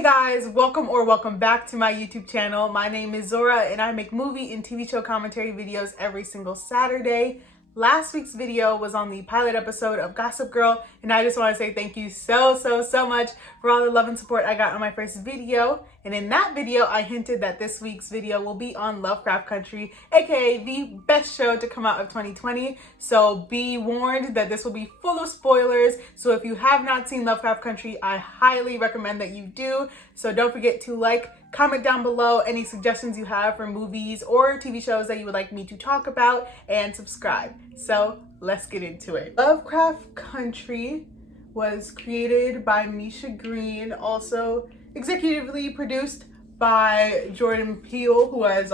Hey guys, welcome back to my YouTube channel. My name is Zora and I make movie and TV show commentary videos every single Saturday. Last week's video was on the pilot episode of Gossip Girl, and I just want to say thank you so much for all the love and support I got on my first video. And in that video, I hinted that this week's video will be on Lovecraft Country, aka the best show to come out of 2020. So be warned that this will be full of spoilers. So if you have not seen Lovecraft Country, I highly recommend that you do. So don't forget to comment down below any suggestions you have for movies or TV shows that you would like me to talk about, and subscribe. So let's get into it. Lovecraft Country was created by Misha Green, also executively produced by Jordan Peele, who has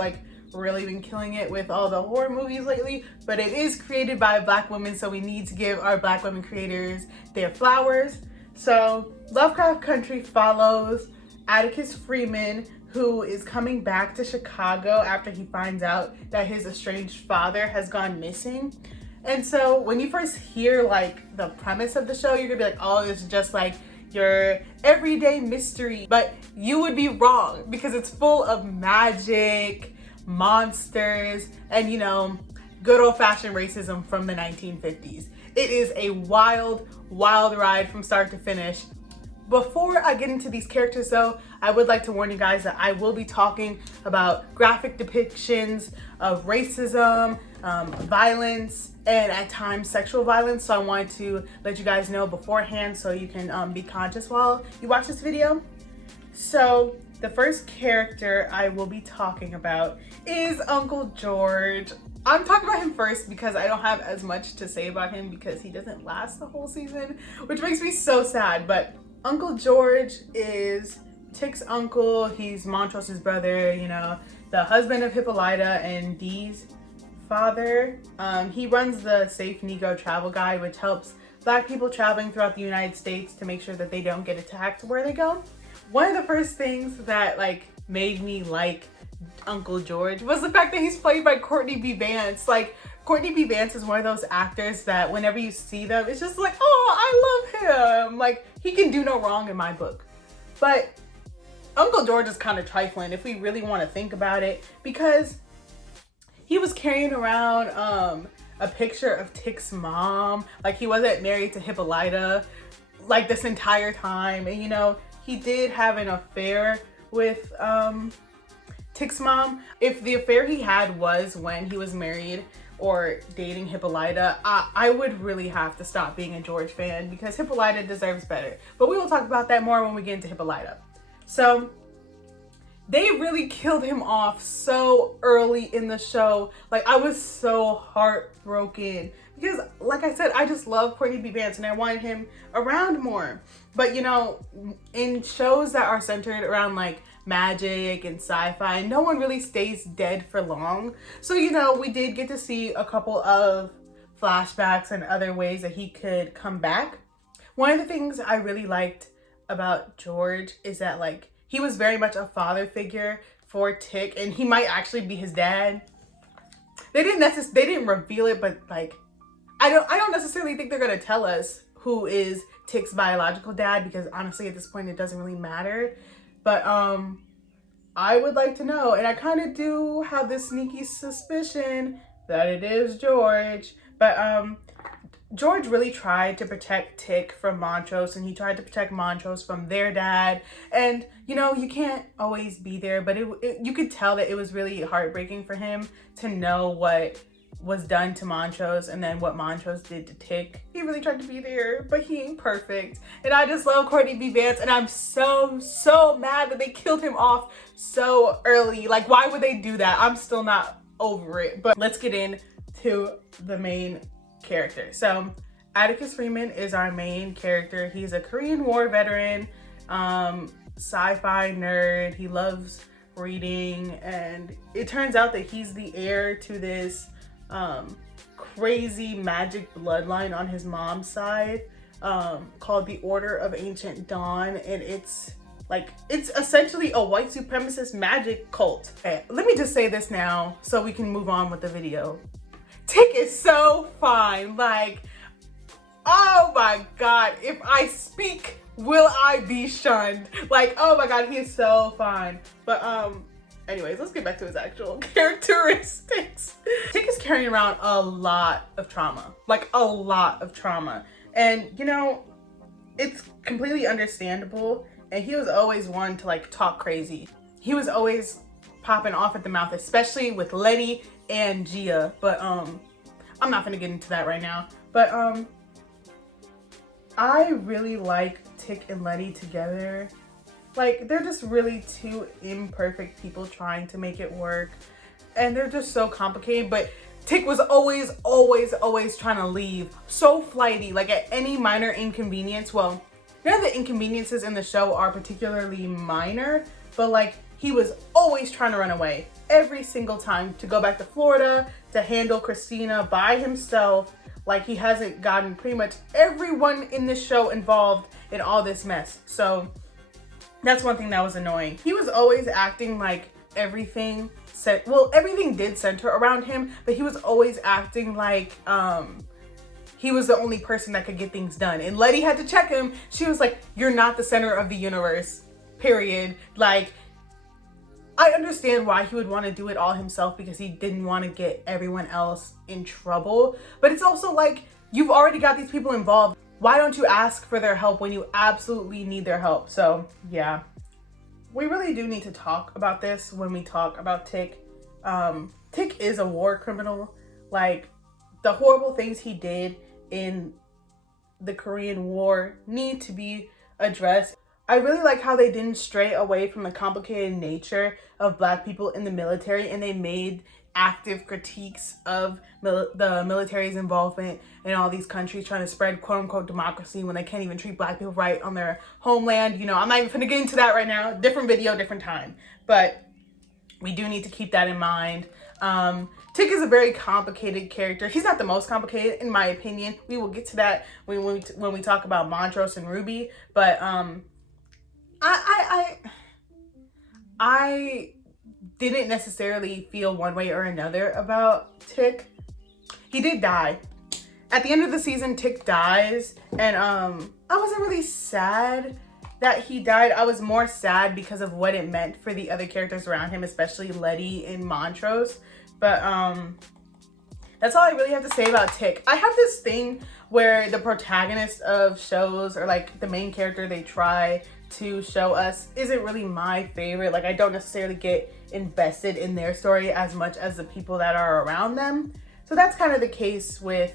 really been killing it with all the horror movies lately, but it is created by Black women, so we need to give our Black women creators their flowers. So Lovecraft Country follows Atticus Freeman, who is coming back to Chicago after he finds out that his estranged father has gone missing. And so when you first hear the premise of the show, you're gonna be like, oh, it's just your everyday mystery. But you would be wrong, because it's full of magic, monsters, and good old-fashioned racism from the 1950s. It is a wild ride from start to finish. Before I get into these characters though, I would like to warn you guys that I will be talking about graphic depictions of racism, violence, and at times sexual violence. So I wanted to let you guys know beforehand so you can be conscious while you watch this video. So the first character I will be talking about is Uncle George. I'm talking about him first because I don't have as much to say about him because he doesn't last the whole season, which makes me so sad. But Uncle George is Tic's uncle. He's Montrose's brother, the husband of Hippolyta and Dee's father. He runs the Safe Negro Travel Guide, which helps Black people traveling throughout the United States to make sure that they don't get attacked where they go. One of the first things that made me like Uncle George was the fact that he's played by Courtney B. Vance. Courtney B. Vance is one of those actors that whenever you see them, it's just oh, I love him. He can do no wrong in my book. But Uncle George is kind of trifling if we really want to think about it, because he was carrying around a picture of Tic's mom. He wasn't married to Hippolyta this entire time. And he did have an affair with Tic's mom. If the affair he had was when he was married or dating Hippolyta, I would really have to stop being a George fan, because Hippolyta deserves better. But we will talk about that more when we get into Hippolyta. So they really killed him off so early in the show. I was so heartbroken because, like I said, I just love Courtney B. Vance and I wanted him around more. But in shows that are centered around magic and sci-fi, no one really stays dead for long. So we did get to see a couple of flashbacks and other ways that he could come back. One of the things I really liked about George is that he was very much a father figure for Tic, and he might actually be his dad. They didn't reveal it, but I don't necessarily think they're gonna tell us who is Tic's biological dad, because honestly at this point it doesn't really matter. But I would like to know, and I kind of do have this sneaky suspicion that it is George. But George really tried to protect Tic from Montrose, and he tried to protect Montrose from their dad. And you can't always be there, but you could tell that it was really heartbreaking for him to know what was done to Montrose and then what Montrose did to Tic. He really tried to be there, but he ain't perfect. And I just love Courtney B. Vance, and I'm so mad that they killed him off so early. Why would they do that? I'm still not over it. But let's get into the main character. So Atticus Freeman is our main character. He's a Korean War veteran, sci-fi nerd. He loves reading, and it turns out that he's the heir to this crazy magic bloodline on his mom's side, called the Order of Ancient Dawn, and it's essentially a white supremacist magic cult. Okay, let me just say this now so we can move on with the video. Tic is so fine. Oh my god, if I speak will I be shunned? Like, oh my god, he is so fine. But anyways, let's get back to his actual characteristics. Tick is carrying around a lot of trauma, like a lot of trauma. And you know, it's completely understandable. And he was always one to like talk crazy. He was always popping off at the mouth, especially with Letty and Gia. But I'm not gonna get into that right now. But I really like Tick and Letty together. Like, they're just really two imperfect people trying to make it work. And they're just so complicated. But Tick was always trying to leave. So flighty, like at any minor inconvenience. Well, none of the inconveniences in the show are particularly minor, but like he was always trying to run away every single time, to go back to Florida, to handle Christina by himself. Like, he hasn't gotten pretty much everyone in this show involved in all this mess. So that's one thing that was annoying. He was always acting like everything did center around him, but he was always acting like he was the only person that could get things done. And Letty had to check him. She was like, you're not the center of the universe, period. Like, I understand why he would want to do it all himself, because he didn't want to get everyone else in trouble. But it's also like, you've already got these people involved. Why don't you ask for their help when you absolutely need their help? So yeah, we really do need to talk about this when we talk about Tick. Tick is a war criminal. Like, the horrible things he did in the Korean War need to be addressed. I really like how they didn't stray away from the complicated nature of Black people in the military, and they made active critiques of the military's involvement in all these countries trying to spread quote-unquote democracy when they can't even treat Black people right on their homeland. You know, I'm not even gonna get into that right now. Different video, different time. But we do need to keep that in mind. Tick is a very complicated character. He's not the most complicated, in my opinion. We will get to that when we talk about Montrose and Ruby. But I didn't necessarily feel one way or another about Tick. He did die. At the end of the season, Tick dies, and I wasn't really sad that he died. I was more sad because of what it meant for the other characters around him, especially Letty and Montrose. But that's all I really have to say about Tick. I have this thing where the protagonist of shows, or like the main character they try to show us, isn't really my favorite. Like, I don't necessarily get invested in their story as much as the people that are around them. So that's kind of the case with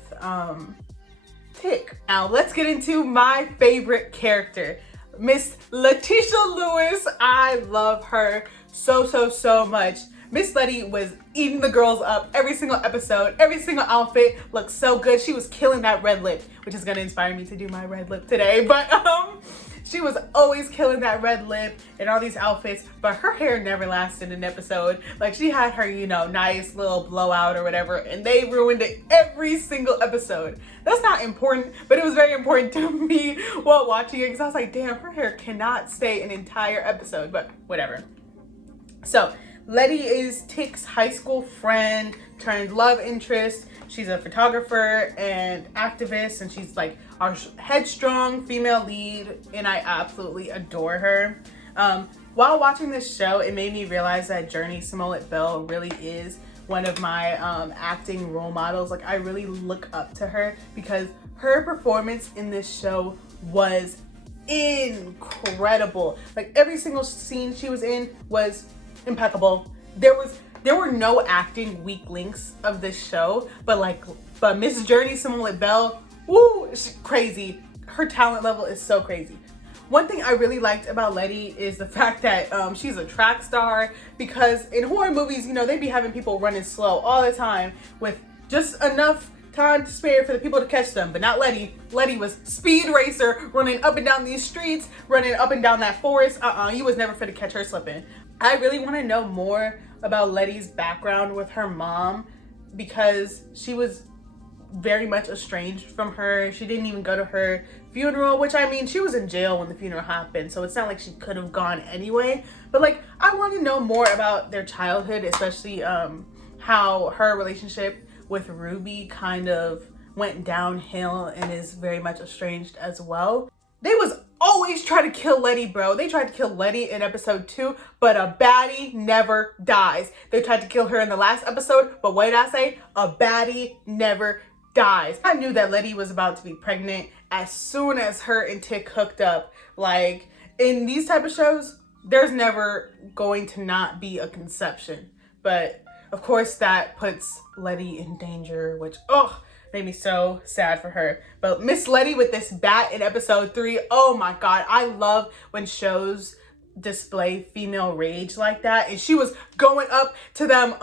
Tick. Now let's get into my favorite character, Miss Letitia Lewis. I love her so much. Miss Letty was eating the girls up every single episode. Every single outfit looked so good. She was killing that red lip, which is gonna inspire me to do my red lip today. But she was always killing that red lip in all these outfits, but her hair never lasted an episode. Like, she had her, you know, nice little blowout or whatever, and they ruined it every single episode. That's not important, but it was very important to me while watching it, because I was like, damn, her hair cannot stay an entire episode, but whatever. So Letty is Tick's high school friend turned love interest. She's a photographer and activist, and she's like our headstrong female lead, and I absolutely adore her. While watching this show, it made me realize that Journey Smollett-Bell really is one of my acting role models. Like, I really look up to her because her performance in this show was incredible. Like, every single scene she was in was impeccable. There were no acting weak links of this show, but Miss Journey Smollett-Bell, woo, she's crazy. Her talent level is so crazy. One thing I really liked about Letty is the fact that she's a track star, because in horror movies, you know, they be having people running slow all the time with just enough time to spare for the people to catch them, but not Letty. Letty was speed racer, running up and down these streets, running up and down that forest. You was never fit to catch her slipping. I really want to know more about Letty's background with her mom, because she was very much estranged from her. She didn't even go to her funeral, which, I mean, she was in jail when the funeral happened, so it's not like she could have gone anyway. But like, I want to know more about their childhood, especially how her relationship with Ruby kind of went downhill and is very much estranged as well. They was always try to kill Letty, bro. They tried to kill Letty in episode 2, but a baddie never dies. They tried to kill her in the last episode, but what did I say? A baddie never dies. I knew that Letty was about to be pregnant as soon as her and Tick hooked up. Like, in these type of shows, there's never going to not be a conception. But of course that puts Letty in danger, which, made me so sad for her. But Miss Letty with this bat in episode 3, oh my God. I love when shows display female rage like that. And she was going up to them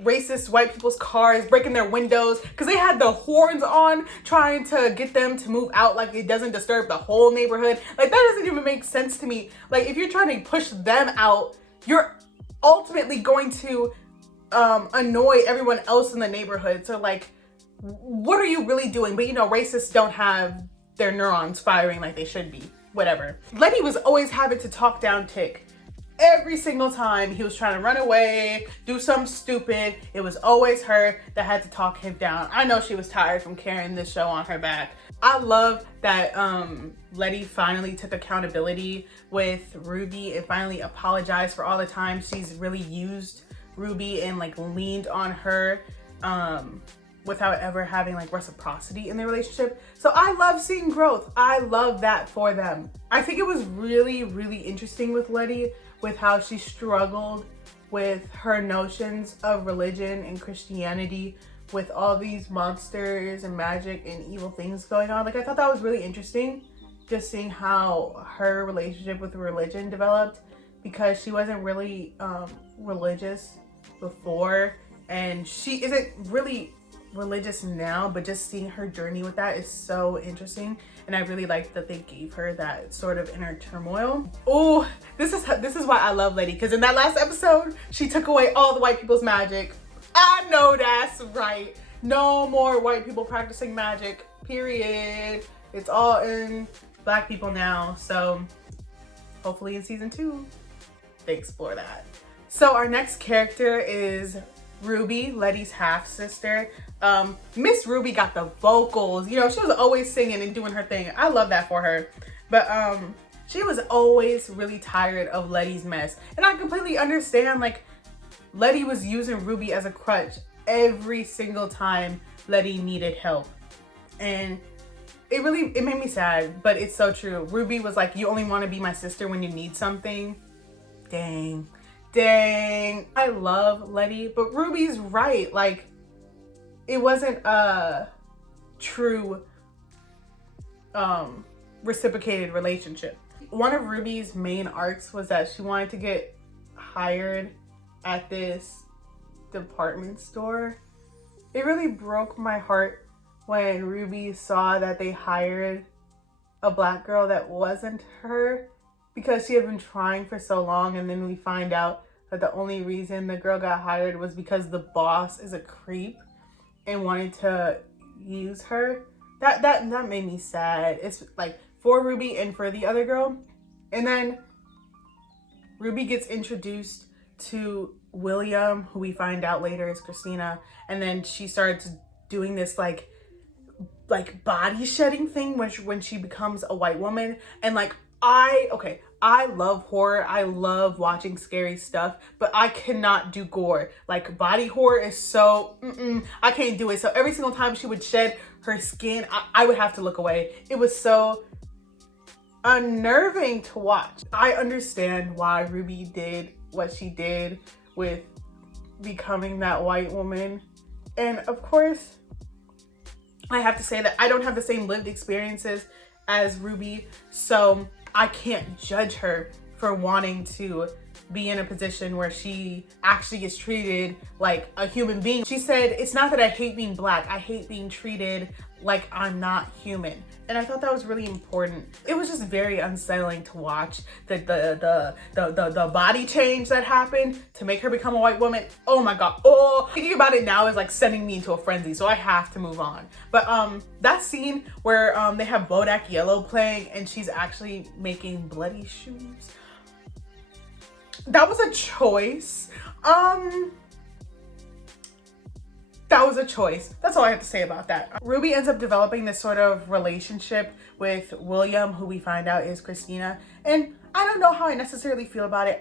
racist white people's cars, breaking their windows because they had the horns on, trying to get them to move out like it doesn't disturb the whole neighborhood. Like, that doesn't even make sense to me. Like, if you're trying to push them out, you're ultimately going to annoy everyone else in the neighborhood. So like, what are you really doing? But you know, racists don't have their neurons firing like they should be. Whatever. Letty was always having to talk down Tick. Every single time he was trying to run away, do something stupid, it was always her that had to talk him down. I know she was tired from carrying this show on her back. I love that Letty finally took accountability with Ruby and finally apologized for all the time she's really used Ruby and like leaned on her without ever having like reciprocity in the relationship. So I love seeing growth. I love that for them. I think it was really, really interesting with Letty, with how she struggled with her notions of religion and Christianity with all these monsters and magic and evil things going on. Like, I thought that was really interesting, just seeing how her relationship with religion developed, because she wasn't really religious before, and she isn't really religious now, but just seeing her journey with that is so interesting. And I really like that they gave her that sort of inner turmoil. Oh, this is why I love Letty, because in that last episode she took away all the white people's magic. I know that's right. No more white people practicing magic, period. It's all in black people now. So hopefully in season 2 they explore that. So our next character is Ruby, Letty's half sister. Miss Ruby got the vocals. You know, she was always singing and doing her thing. I love that for her. But she was always really tired of Letty's mess. And I completely understand, like, Letty was using Ruby as a crutch every single time Letty needed help. And it made me sad, but it's so true. Ruby was like, you only want to be my sister when you need something. Dang. I love Letty, but Ruby's right. Like, it wasn't a true reciprocated relationship. One of Ruby's main arcs was that she wanted to get hired at this department store. It really broke my heart when Ruby saw that they hired a black girl that wasn't her, because she had been trying for so long, and then we find out that the only reason the girl got hired was because the boss is a creep and wanted to use her. That made me sad. It's like for Ruby and for the other girl. And then Ruby gets introduced to William, who we find out later is Christina, and then she starts doing this like body shedding thing when she becomes a white woman. And like, I love horror. I love watching scary stuff, but I cannot do gore. Like, body horror is so, I can't do it. So every single time she would shed her skin, I would have to look away. It was so unnerving to watch. I understand why Ruby did what she did with becoming that white woman. And of course, I have to say that I don't have the same lived experiences as Ruby, so I can't judge her for wanting to be in a position where she actually gets treated like a human being. She said, it's not that I hate being black, I hate being treated like I'm not human. And I thought that was really important. It was just very unsettling to watch the body change that happened to make her become a white woman. Oh my God. Oh, thinking about it now is like sending me into a frenzy, so I have to move on. But that scene where they have Bodak Yellow playing and she's actually making bloody shoes, that was a choice. that was a choice. That's all I have to say about that. Ruby ends up developing this sort of relationship with William, who we find out is Christina. And I don't know how I necessarily feel about it.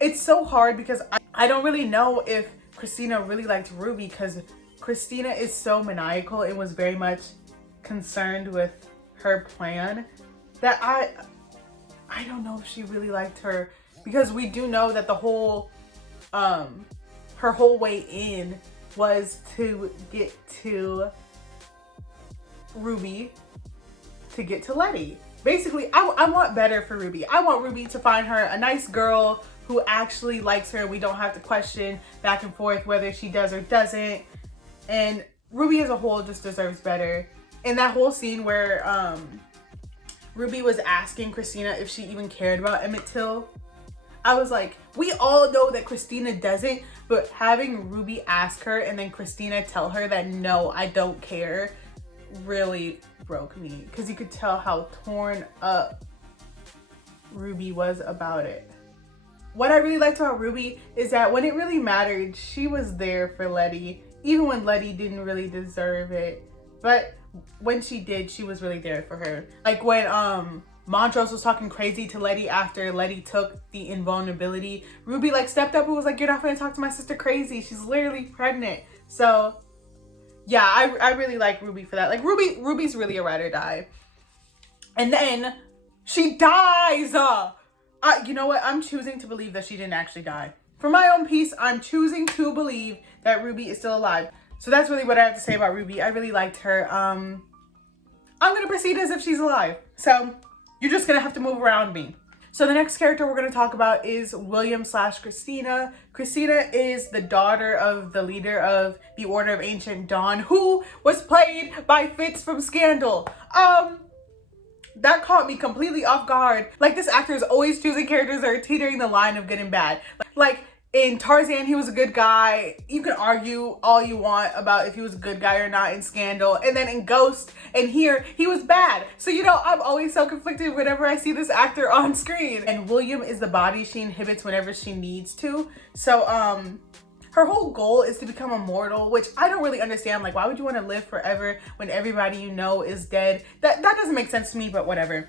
It's so hard because I don't really know if Christina really liked Ruby, because Christina is so maniacal and was very much concerned with her plan that I don't know if she really liked her, because we do know that the whole her whole way in was to get to Ruby, to get to Letty. Basically, I want better for Ruby. I want Ruby to find her a nice girl who actually likes her. We don't have to question back and forth whether she does or doesn't. And Ruby as a whole just deserves better. In that whole scene where Ruby was asking Christina if she even cared about Emmett Till, I was like, we all know that Christina doesn't, but having Ruby ask her and then Christina tell her that no, I don't care, really broke me, because you could tell how torn up Ruby was about it. What I really liked about Ruby is that when it really mattered, she was there for Letty, even when Letty didn't really deserve it. But when she did, she was really there for her. Like when Montrose was talking crazy to Letty after Letty took the invulnerability, Ruby like stepped up and was like, you're not gonna talk to my sister crazy. She's literally pregnant. So yeah, I really like Ruby for that. Like Ruby's really a ride or die. And then she dies. You know what? I'm choosing to believe that she didn't actually die. For my own peace, I'm choosing to believe that Ruby is still alive. So that's really what I have to say about Ruby. I really liked her. I'm gonna proceed as if she's alive. So you're just gonna have to move around me. So the next character we're gonna talk about is William / Christina. Christina is the daughter of the leader of the Order of Ancient Dawn, who was played by Fitz from Scandal. That caught me completely off guard. Like, this actor is always choosing characters that are teetering the line of good and bad. Like in Tarzan, he was a good guy. You can argue all you want about if he was a good guy or not in Scandal. And then in Ghost and here, he was bad. So, you know, I'm always so conflicted whenever I see this actor on screen. And William is the body she inhibits whenever she needs to. So, her whole goal is to become immortal, which I don't really understand. Like, why would you want to live forever when everybody you know is dead? That doesn't make sense to me, but whatever.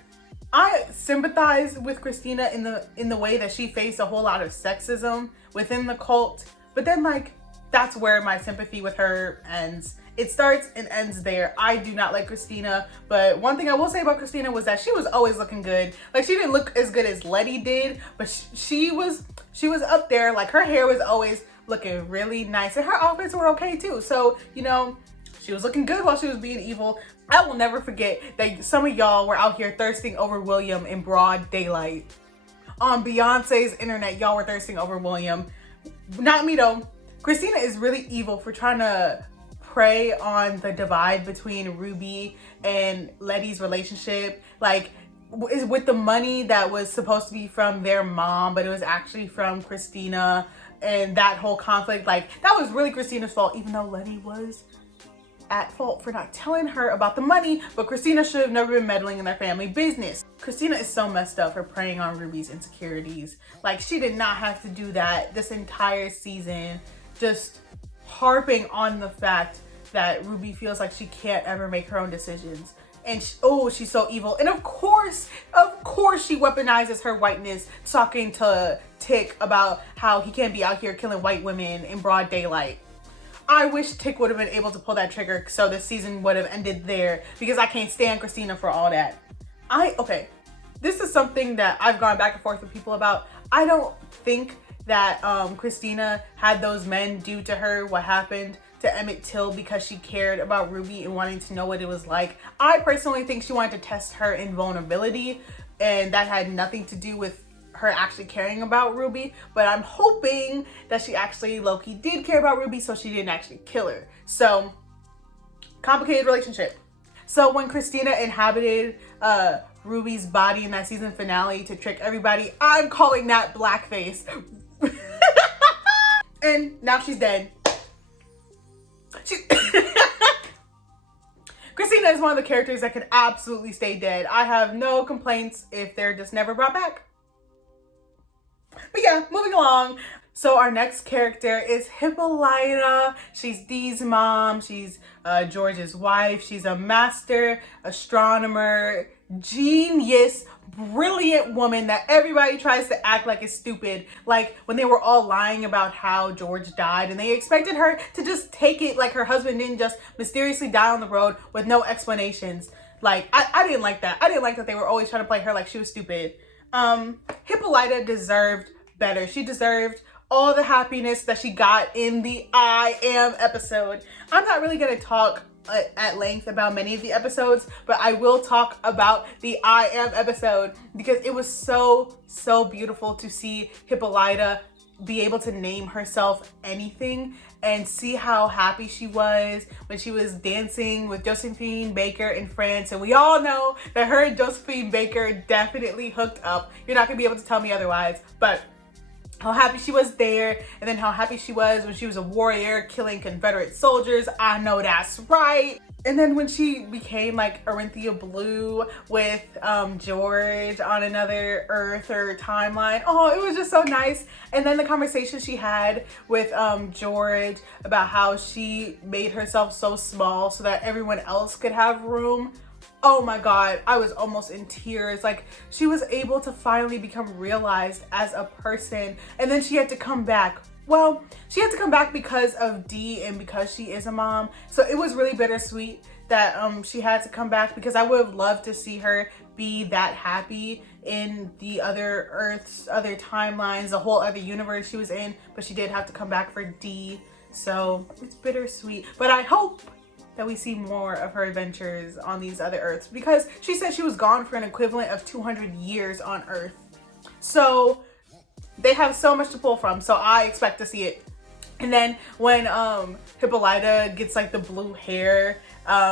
I sympathize with Christina in the way that she faced a whole lot of sexism within the cult, but then like that's where my sympathy with her ends. It starts and ends there. I do not like Christina, but one thing I will say about Christina was that she was always looking good. Like, she didn't look as good as Letty did, but she was up there. Like, her hair was always looking really nice and her outfits were okay too. So, you know, she was looking good while she was being evil. I will never forget that some of y'all were out here thirsting over William in broad daylight. On Beyonce's internet, y'all were thirsting over William. Not me though. Christina is really evil for trying to prey on the divide between Ruby and Letty's relationship. Like, with the money that was supposed to be from their mom, but it was actually from Christina, and that whole conflict, like, that was really Christina's fault, even though Letty was at fault for not telling her about the money, but Christina should have never been meddling in their family business. Christina is so messed up for preying on Ruby's insecurities. Like, she did not have to do that this entire season, just harping on the fact that Ruby feels like she can't ever make her own decisions. And she's so evil. And of course she weaponizes her whiteness, talking to Tick about how he can't be out here killing white women in broad daylight. I wish Tick would have been able to pull that trigger so this season would have ended there, because I can't stand Christina for all that. Okay, this is something that I've gone back and forth with people about. I don't think that Christina had those men do to her what happened to Emmett Till because she cared about Ruby and wanting to know what it was like. I personally think she wanted to test her invulnerability, and that had nothing to do with her actually caring about Ruby, but I'm hoping that she actually low-key did care about Ruby, so she didn't actually kill her. So, complicated relationship. So when Christina inhabited Ruby's body in that season finale to trick everybody, I'm calling that blackface. And now she's dead. Christina is one of the characters that can absolutely stay dead. I have no complaints if they're just never brought back. But yeah, moving along. So our next character is Hippolyta. She's Dee's mom. She's George's wife. She's a master astronomer, genius, brilliant woman that everybody tries to act like is stupid. Like when they were all lying about how George died and they expected her to just take it like her husband didn't just mysteriously die on the road with no explanations. Like, I didn't like that. I didn't like that they were always trying to play her like she was stupid. Hippolyta deserved better. She deserved all the happiness that she got in the I Am episode. I'm not really going to talk at length about many of the episodes, but I will talk about the I Am episode because it was so beautiful to see Hippolyta be able to name herself anything and see how happy she was when she was dancing with Josephine Baker in France. And we all know that her and Josephine Baker definitely hooked up. You're not gonna be able to tell me otherwise, but how happy she was there, and then how happy she was when she was a warrior killing Confederate soldiers. I know that's right. And then when she became like Arinthia Blue with George on another Earth or timeline. Oh, it was just so nice. And then the conversation she had with George about how she made herself so small so that everyone else could have room. Oh my God, I was almost in tears. Like, she was able to finally become realized as a person, and then she had to come back. Well, she had to come back because of Dee and because she is a mom. So it was really bittersweet that she had to come back, because I would have loved to see her be that happy in the other Earths, other timelines, the whole other universe she was in, but she did have to come back for Dee. So it's bittersweet, but I hope that we see more of her adventures on these other Earths, because she said she was gone for an equivalent of 200 years on Earth. So they have so much to pull from, so I expect to see it. And then when Hippolyta gets like the blue hair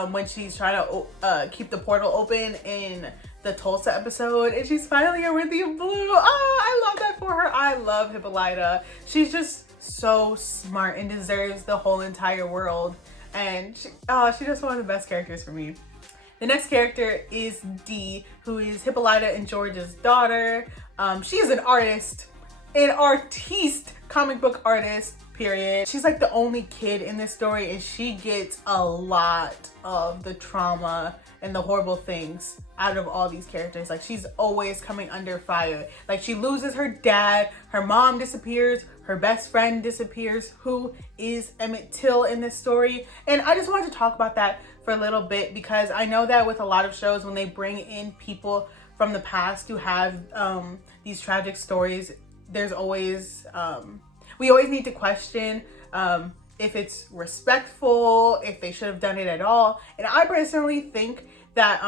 when she's trying to keep the portal open in the Tulsa episode, and she's finally Arinthia Blue. Oh, I love that for her. I love Hippolyta. She's just so smart and deserves the whole entire world. And she's just one of the best characters for me. The next character is Dee, who is Hippolyta and George's daughter. She is an artist, an artiste, comic book artist, period. She's like the only kid in this story, and she gets a lot of the trauma and the horrible things out of all these characters. Like, she's always coming under fire. Like, she loses her dad, her mom disappears, her best friend disappears, who is Emmett Till in this story. And I just wanted to talk about that for a little bit, because I know that with a lot of shows, when they bring in people from the past who have these tragic stories, there's always, we always need to question if it's respectful, if they should have done it at all. And I personally think that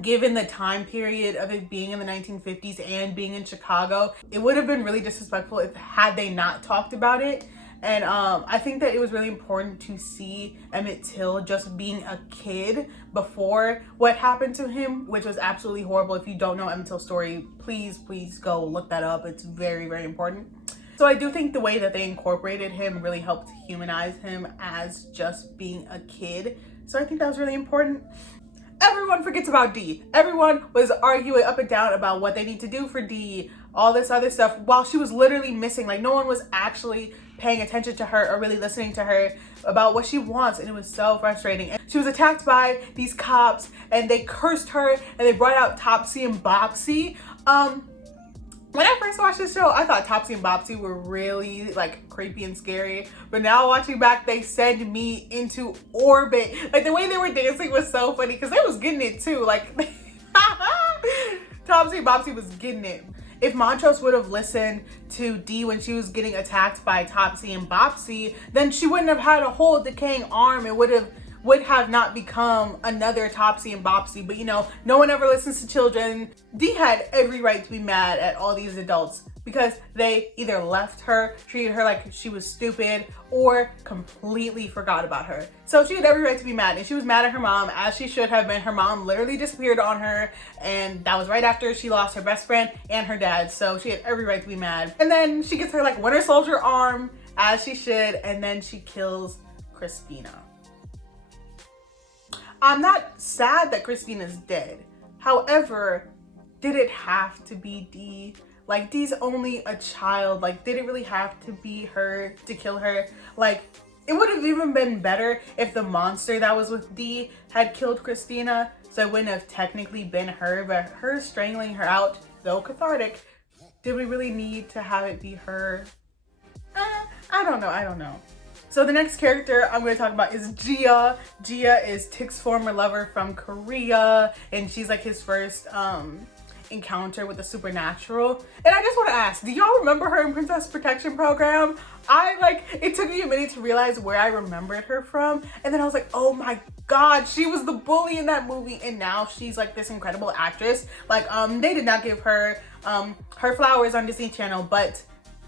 given the time period of it being in the 1950s and being in Chicago, it would have been really disrespectful if had they not talked about it. And I think that it was really important to see Emmett Till just being a kid before what happened to him, which was absolutely horrible. If you don't know Emmett Till's story, please go look that up. It's very important. So I do think the way that they incorporated him really helped humanize him as just being a kid. So I think that was really important. Everyone forgets about Dee. Everyone was arguing up and down about what they need to do for Dee, all this other stuff, while she was literally missing. Like, no one was actually paying attention to her or really listening to her about what she wants, and it was so frustrating. And she was attacked by these cops, and they cursed her, and they brought out Topsy and Bopsy. When I first watched this show, I thought Topsy and Bopsy were really like creepy and scary. But now watching back, they send me into orbit. Like, the way they were dancing was so funny, because they was getting it too. Like, Topsy and Bopsy was getting it. If Montrose would have listened to Dee when she was getting attacked by Topsy and Bopsy, then she wouldn't have had a whole decaying arm. It would have not become another Topsy and Bopsy. But you know, no one ever listens to children. Dee had every right to be mad at all these adults, because they either left her, treated her like she was stupid, or completely forgot about her. So she had every right to be mad, and she was mad at her mom, as she should have been. Her mom literally disappeared on her, and that was right after she lost her best friend and her dad. So she had every right to be mad. And then she gets her like Winter Soldier arm, as she should, and then she kills Christina. I'm not sad that Christina's dead. However, did it have to be Dee? Like, Dee's only a child. Like, did it really have to be her to kill her? Like, it would have even been better if the monster that was with Dee had killed Christina, so it wouldn't have technically been her, but her strangling her out, though cathartic, did we really need to have it be her? I don't know. So the next character I'm going to talk about is Gia. Gia is Tick's former lover from Korea, and she's like his first encounter with the supernatural. And I just want to ask, do y'all remember her in Princess Protection Program? It took me a minute to realize where I remembered her from, and then I was like, oh my god, she was the bully in that movie, and now she's like this incredible actress. Like, they did not give her her flowers on Disney Channel, but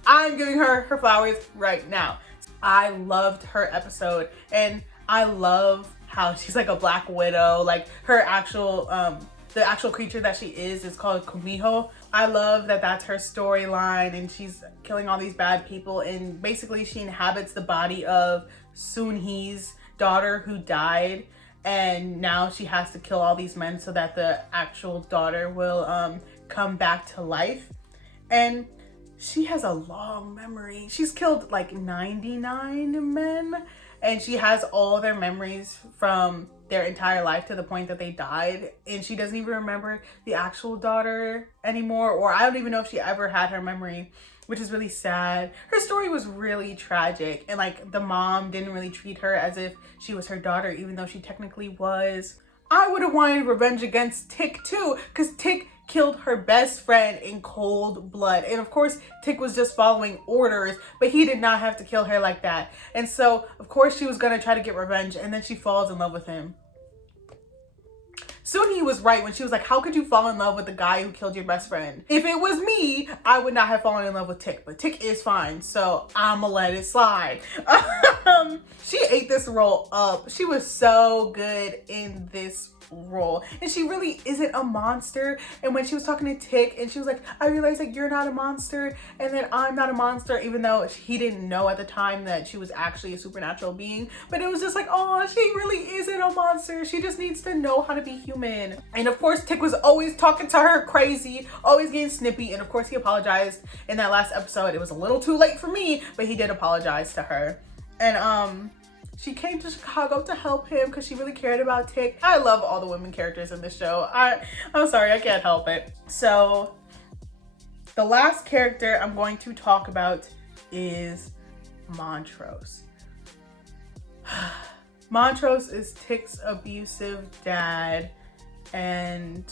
I'm giving her her flowers right now. I loved her episode, and I love how she's like a black widow. Like, her actual the actual creature that she is called Kumiho. I love that that's her storyline, and she's killing all these bad people, and basically she inhabits the body of Soon-hee's daughter who died, and now she has to kill all these men so that the actual daughter will come back to life. And she has a long memory. She's killed like 99 men, and she has all their memories from their entire life to the point that they died, and she doesn't even remember the actual daughter anymore, or I don't even know if she ever had her memory, which is really sad. Her story was really tragic, and like the mom didn't really treat her as if she was her daughter, even though she technically was. I would have wanted revenge against Tick too, because Tick killed her best friend in cold blood. And of course, Tick was just following orders, but he did not have to kill her like that. And so, of course, she was gonna try to get revenge, and then she falls in love with him. Soon-hee was right when she was like, how could you fall in love with the guy who killed your best friend? If it was me, I would not have fallen in love with Tick, but Tick is fine, so I'ma let it slide. She ate this role up. She was so good in this role, and she really isn't a monster. And when she was talking to Tick, and she was like, I realized that you're not a monster, and then I'm not a monster, even though he didn't know at the time that she was actually a supernatural being. But it was just like, oh, she really isn't a monster. She just needs to know how to be human. And of course, Tick was always talking to her crazy, always getting snippy, and of course he apologized in that last episode. It was a little too late for me, but he did apologize to her. And she came to Chicago to help him because she really cared about Tick. I love all the women characters in this show. I'm sorry, I can't help it. So the last character I'm going to talk about is Montrose. Montrose is Tick's abusive dad, and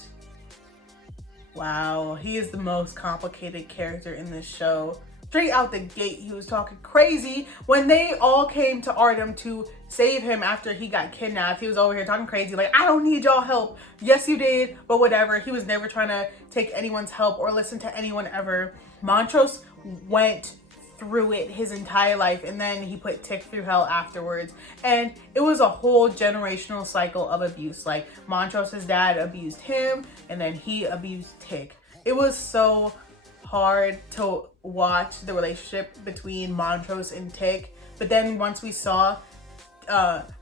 wow, he is the most complicated character in this show. Straight out the gate, he was talking crazy. When they all came to Artem to save him after he got kidnapped, he was over here talking crazy, like, I don't need y'all help. Yes, you did, but whatever. He was never trying to take anyone's help or listen to anyone ever. Montrose went through it his entire life, and then he put Tick through hell afterwards. And it was a whole generational cycle of abuse. Like, Montrose's dad abused him, and then he abused Tick. It was so hard to watch the relationship between Montrose and Tick, but then once we saw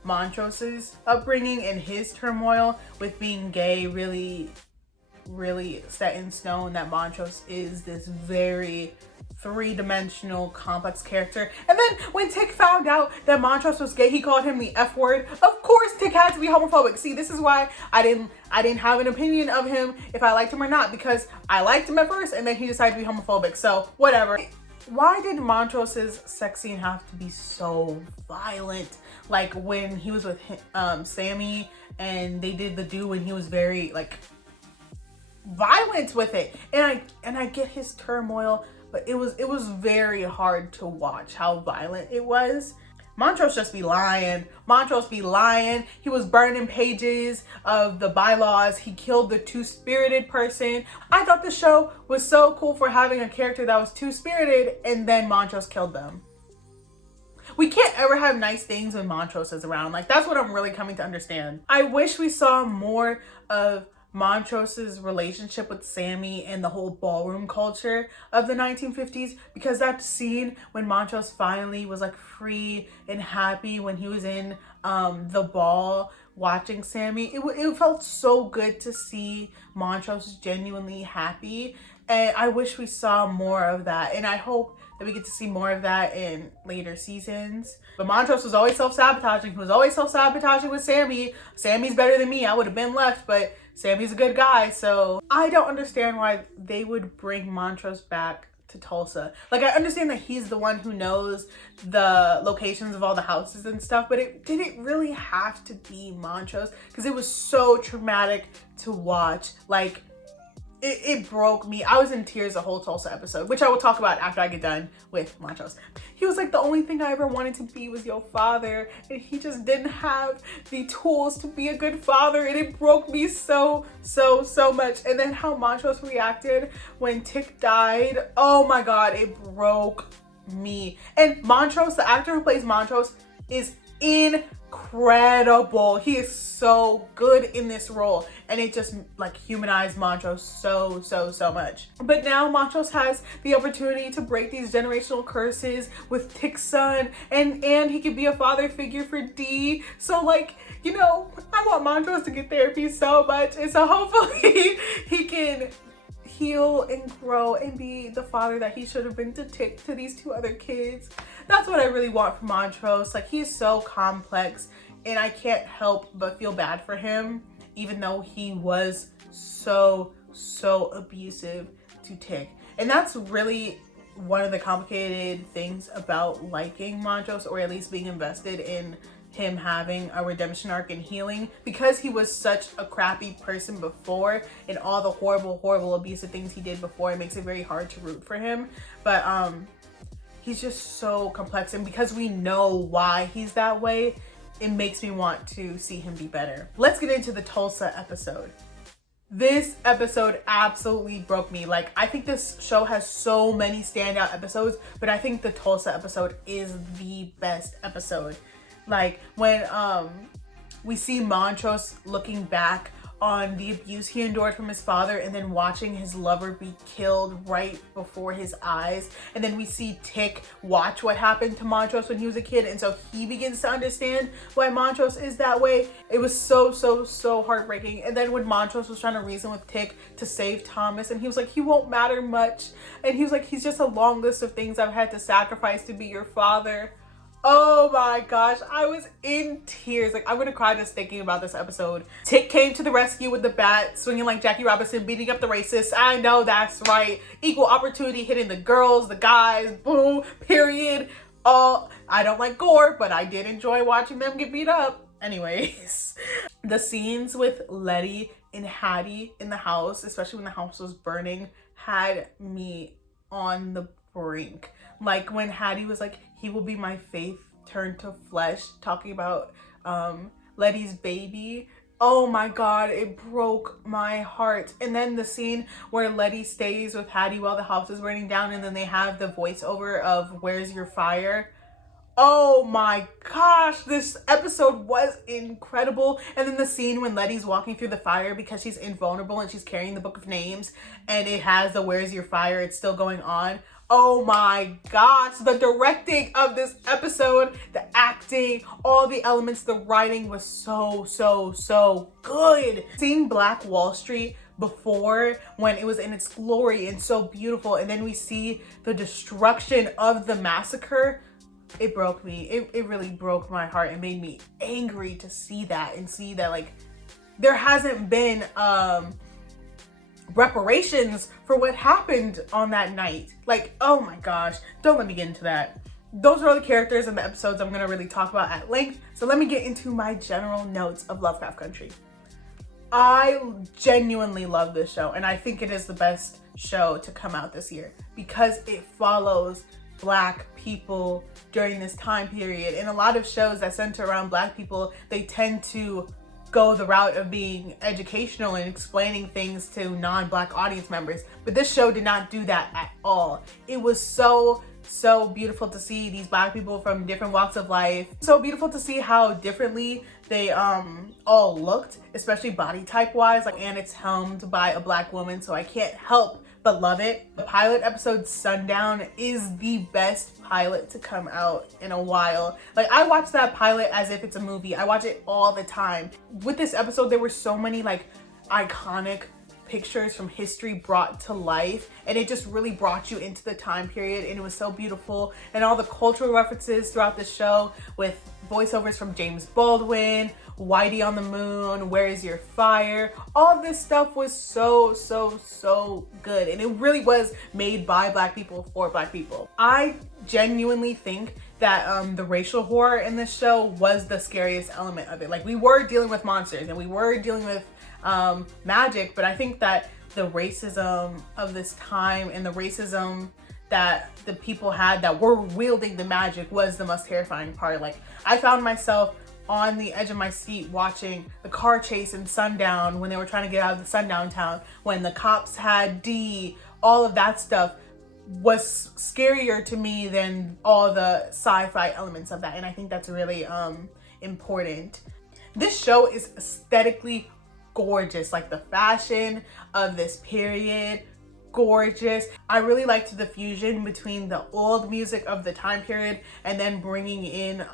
Montrose's upbringing and his turmoil with being gay really set in stone that Montrose is this very three-dimensional complex character. And then when Tick found out that Montrose was gay, he called him the F word. Of course Tick had to be homophobic. See, this is why I didn't have an opinion of him if I liked him or not, because I liked him at first and then he decided to be homophobic, so whatever. Why did Montrose's sex scene have to be so violent? Like when he was with Sammy and they did the do, and he was very like violent with it. And I get his turmoil, but it was very hard to watch how violent it was. Montrose just be lying. Montrose be lying. He was burning pages of the bylaws. He killed the two-spirited person. I thought the show was so cool for having a character that was two-spirited, and then Montrose killed them. We can't ever have nice things when Montrose is around. Like, that's what I'm really coming to understand. I wish we saw more of Montrose's relationship with Sammy and the whole ballroom culture of the 1950s, because that scene when Montrose finally was like free and happy when he was in the ball, watching Sammy, it felt so good to see Montrose genuinely happy, and I wish we saw more of that, and I hope that we get to see more of that in later seasons. But Montrose was always self-sabotaging. He was always self-sabotaging with Sammy. Sammy's better than me. I would have been left, but Sammy's a good guy. So I don't understand why they would bring Montrose back to Tulsa. Like, I understand that he's the one who knows the locations of all the houses and stuff, but it didn't really have to be Montrose because it was so traumatic to watch. Like, it broke me. I was in tears the whole Tulsa episode, which I will talk about after I get done with Montrose. He was like, the only thing I ever wanted to be was your father, and he just didn't have the tools to be a good father, and it broke me so much. And then how Montrose reacted when Tick died, oh my god, it broke me. And Montrose, the actor who plays Montrose, is incredible. He is so good in this role, and it just like humanized Montrose so much. But now Montrose has the opportunity to break these generational curses with Tick's son, and he could be a father figure for Dee. So like, you know, I want Montrose to get therapy so much, and so hopefully he can heal and grow and be the father that he should have been to Tick, to these two other kids. That's what I really want from Montrose. Like, he's so complex, and I can't help but feel bad for him, even though he was so abusive to Tick. And that's really one of the complicated things about liking Montrose, or at least being invested in him having a redemption arc and healing, because he was such a crappy person before, and all the horrible abusive things he did before, it makes it very hard to root for him. But he's just so complex, and because we know why he's that way, it makes me want to see him be better. Let's get into the Tulsa episode. This episode absolutely broke me. Like, I think this show has so many standout episodes, but I think the Tulsa episode is the best episode. Like, when we see Montrose looking back on the abuse he endured from his father, and then watching his lover be killed right before his eyes, and then we see Tick watch what happened to Montrose when he was a kid, and so he begins to understand why Montrose is that way. It was so heartbreaking. And then when Montrose was trying to reason with Tick to save Thomas, and he was like, he won't matter much, and he was like, he's just a long list of things I've had to sacrifice to be your father. Oh my gosh, I was in tears. Like, I'm gonna cry just thinking about this episode. Tick came to the rescue with the bat, swinging like Jackie Robinson, beating up the racists. I know, that's right. Equal opportunity hitting the girls, the guys, boom, period. I don't like gore, but I did enjoy watching them get beat up. Anyways, the scenes with Letty and Hattie in the house, especially when the house was burning, had me on the brink. Like, when Hattie was like, he will be my faith turned to flesh, talking about Letty's baby. Oh my god, it broke my heart. And then the scene where Letty stays with Hattie while the house is burning down, and then they have the voiceover of "Where's Your Fire?" Oh my gosh, this episode was incredible. And then the scene when Letty's walking through the fire because she's invulnerable and she's carrying the book of names, and it has the "Where's Your Fire?" It's still going on. Oh my gosh, the directing of this episode, the acting, all the elements, the writing was so good. Seeing Black Wall Street before, when it was in its glory and so beautiful, and then we see the destruction of the massacre, it broke me. It really broke my heart and made me angry to see that, and see that like there hasn't been reparations for what happened on that night. Like, oh my gosh, don't let me get into that. Those are all the characters and the episodes I'm gonna really talk about at length. So let me get into my general notes of Lovecraft Country. I genuinely love this show, and I think it is the best show to come out this year because it follows Black people during this time period. And a lot of shows that center around Black people, they tend to go the route of being educational and explaining things to non-Black audience members. But this show did not do that at all. It was so so beautiful to see these Black people from different walks of life. So beautiful to see how differently they all looked, especially body type wise. Like, and it's helmed by a Black woman, so I can't help but love it. The pilot episode Sundown is the best pilot to come out in a while. Like, I watch that pilot as if it's a movie. I watch it all the time. With this episode, there were so many like iconic pictures from history brought to life, and it just really brought you into the time period, and it was so beautiful. And all the cultural references throughout the show with voiceovers from James Baldwin, Whitey on the Moon, Where Is Your Fire, all of this stuff was so good, and it really was made by Black people for Black people. I genuinely think that the racial horror in this show was the scariest element of it. Like, we were dealing with monsters and we were dealing with magic, but I think that the racism of this time and the racism that the people had that were wielding the magic was the most terrifying part. Like, I found myself on the edge of my seat watching the car chase in Sundown when they were trying to get out of the Sundown town, when the cops had D, all of that stuff was scarier to me than all the sci-fi elements of that, and I think that's really important. This show is aesthetically gorgeous. Like, the fashion of this period, gorgeous. I really liked the fusion between the old music of the time period and then bringing in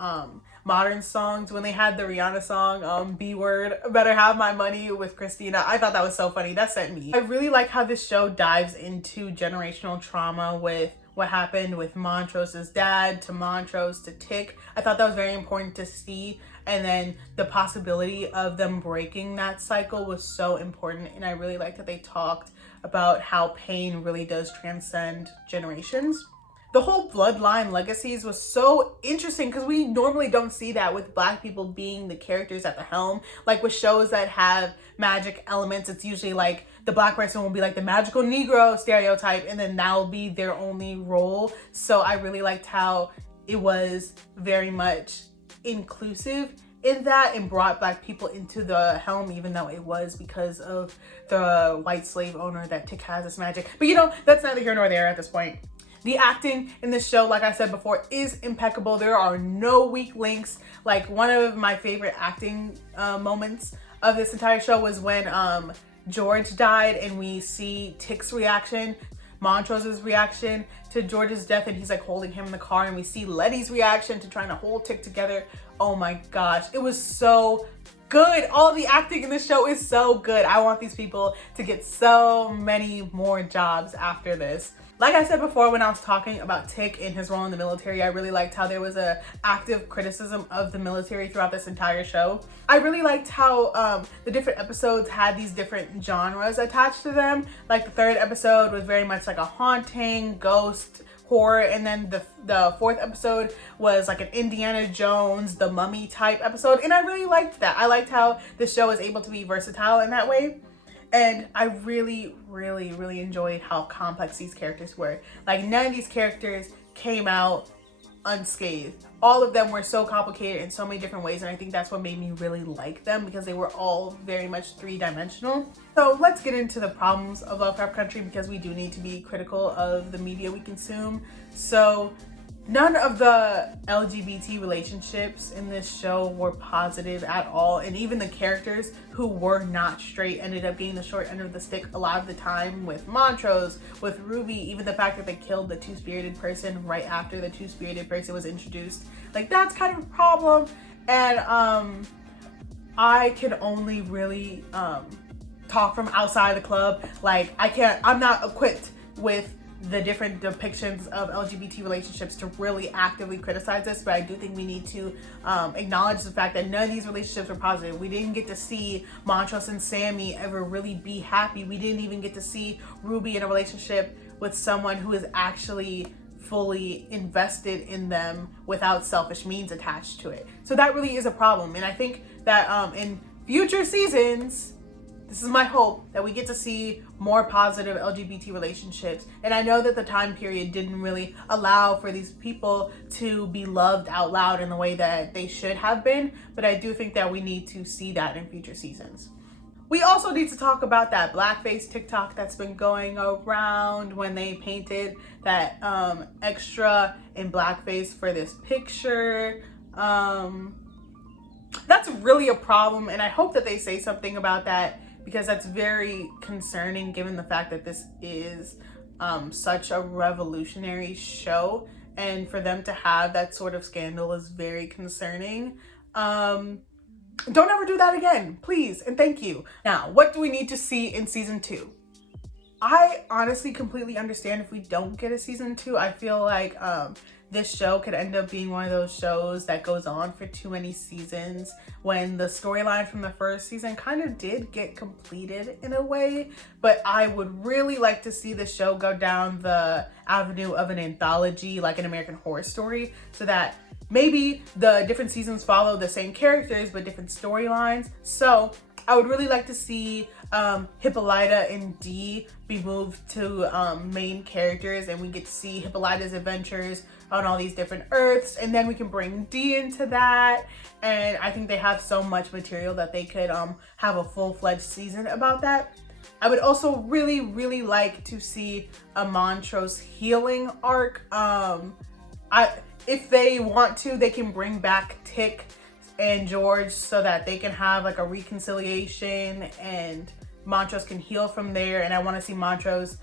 modern songs. When they had the Rihanna song, B Word, Better Have My Money with Christina, I thought that was so funny. That sent me. I really like how this show dives into generational trauma with what happened with Montrose's dad to Montrose to Tick. I thought that was very important to see, and then the possibility of them breaking that cycle was so important, and I really like that they talked about how pain really does transcend generations. The whole bloodline legacies was so interesting because we normally don't see that with Black people being the characters at the helm. Like, with shows that have magic elements, it's usually like the Black person will be like the magical Negro stereotype, and then that'll be their only role. So I really liked how it was very much inclusive in that and brought Black people into the helm, even though it was because of the white slave owner that Tick has this magic. But you know, that's neither here nor there at this point. The acting in this show, like I said before, is impeccable. There are no weak links. Like, one of my favorite acting moments of this entire show was when George died and we see Tick's reaction, Montrose's reaction to George's death, and he's like holding him in the car, and we see Letty's reaction to trying to hold Tick together. Oh my gosh, it was so good. All the acting in this show is so good. I want these people to get so many more jobs after this. Like I said before, when I was talking about Tick and his role in the military, I really liked how there was a active criticism of the military throughout this entire show. I really liked how the different episodes had these different genres attached to them. Like, the third episode was very much like a haunting, ghost, horror, and then the fourth episode was like an Indiana Jones, The Mummy type episode, and I really liked that. I liked how the show is able to be versatile in that way. And I really enjoyed how complex these characters were. Like, none of these characters came out unscathed. All of them were so complicated in so many different ways, and I think that's what made me really like them, because they were all very much three-dimensional. So let's get into the problems of Lovecraft Country, because we do need to be critical of the media we consume. So none of the LGBT relationships in this show were positive at all, and even the characters who were not straight ended up getting the short end of the stick a lot of the time, with Montrose, with Ruby, even the fact that they killed the two-spirited person right after the two-spirited person was introduced. Like, that's kind of a problem, and I can only really talk from outside the club. Like, I'm not equipped with the different depictions of LGBT relationships to really actively criticize this, but I do think we need to acknowledge the fact that none of these relationships are positive. We didn't get to see Montrose and Sammy ever really be happy. We didn't even get to see Ruby in a relationship with someone who is actually fully invested in them without selfish means attached to it. So that really is a problem, and I think that in future seasons, this is my hope, that we get to see more positive LGBT relationships. And I know that the time period didn't really allow for these people to be loved out loud in the way that they should have been, but I do think that we need to see that in future seasons. We also need to talk about that blackface TikTok that's been going around when they painted that extra in blackface for this picture. That's really a problem, and I hope that they say something about that, because that's very concerning given the fact that this is such a revolutionary show, and for them to have that sort of scandal is very concerning. Don't ever do that again, please, and thank you. Now, what do we need to see in season 2? I honestly completely understand if we don't get a season 2. I feel like this show could end up being one of those shows that goes on for too many seasons, when the storyline from the first season kind of did get completed in a way. But I would really like to see the show go down the avenue of an anthology, like an American Horror Story, so that maybe the different seasons follow the same characters but different storylines. So I would really like to see Hippolyta and Dee be moved to main characters, and we get to see Hippolyta's adventures on all these different Earths, and then we can bring Dee into that. And I think they have so much material that they could have a full-fledged season about that. I would also really like to see a Montrose healing arc. If they want to, they can bring back Tick and George so that they can have like a reconciliation and Montrose can heal from there. And I want to see Montrose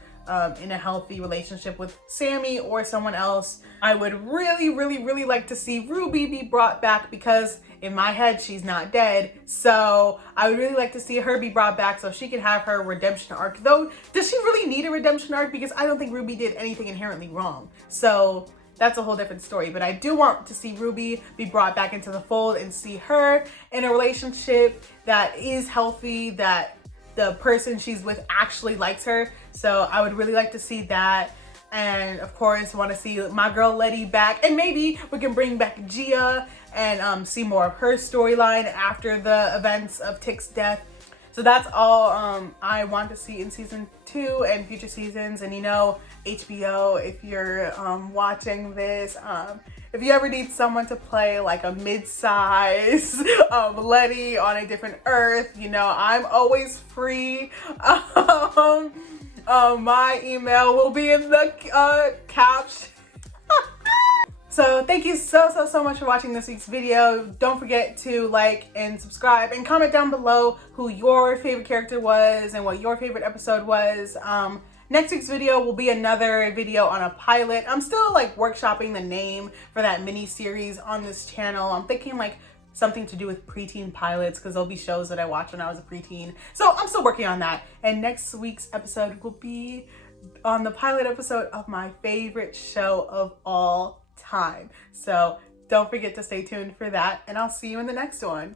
in a healthy relationship with Sammy or someone else. I would really like to see Ruby be brought back, because in my head she's not dead. So I would really like to see her be brought back so she can have her redemption arc. Though, does she really need a redemption arc? Because I don't think Ruby did anything inherently wrong. So that's a whole different story. But I do want to see Ruby be brought back into the fold and see her in a relationship that is healthy, that the person she's with actually likes her. So I would really like to see that. And of course, want to see my girl Letty back, and maybe we can bring back Gia and see more of her storyline after the events of Tick's death. So that's all I want to see in season 2 and future seasons. And you know, HBO, if you're watching this, if you ever need someone to play like a mid-size Letty on a different Earth, you know, I'm always free. My email will be in the caption. So thank you so much for watching this week's video. Don't forget to like and subscribe and comment down below who your favorite character was and what your favorite episode was. Next week's video will be another video on a pilot. I'm still like workshopping the name for that mini series on this channel. I'm thinking like something to do with preteen pilots, because there'll be shows that I watched when I was a preteen. So I'm still working on that. And next week's episode will be on the pilot episode of my favorite show of all time. So don't forget to stay tuned for that, and I'll see you in the next one.